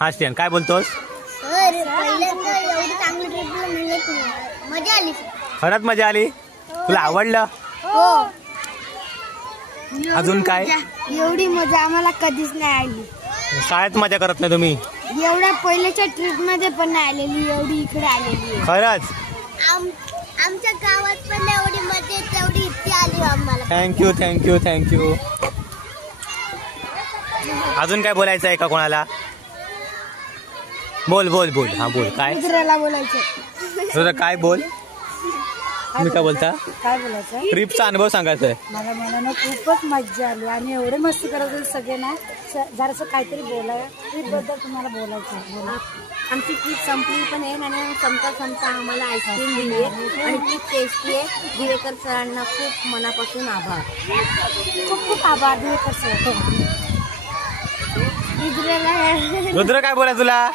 हा स्टॅन काय बोलतोस? सर पहिल्यांदा एवढी चांगली ट्रिपला मिळाली, मजा आली. खरंच मजा आली? तुला आवडलं? हो. अजून काय? एवढी मजा आम्हाला कधीच नाही आली. शाळेत मजा करत नाही तुम्ही? एवढ्या पहिल्याच्या ट्रिप मध्ये पण नाही आलेली, एवढी इकडे आलेली. खरंच? आमच्या गावात पण एवढी मजा तेवढी इथे आली आम्हाला. Thank you thank you thank you. अजून काय बोलायचं आहे का कोणाला? बोल बोल बोल. हा बोल. काय रुद्राला बोलायचं? रुद्र काय बोल. तुम्ही काय बोलता? काय बोलायचं? ट्रिपचा अनुभव सांगायचा आहे. मला ना खूपच मजा आली आणि एवढे मस्ती करत होते सगळे ना. जरासं काहीतरी बोलाय ट्रिप बद्दल तुम्हाला बोलायचं. आमची ट्रिप संपली पण आहे आणि संपता आम्हाला आईस्क्रीम दिली आहे आणि खूप टेस्टी आहे. दिवेकर सरांना खूप मनापासून आभार. खूप खूप आभार दिवेकर सर. रुद्र काय बोला तुला?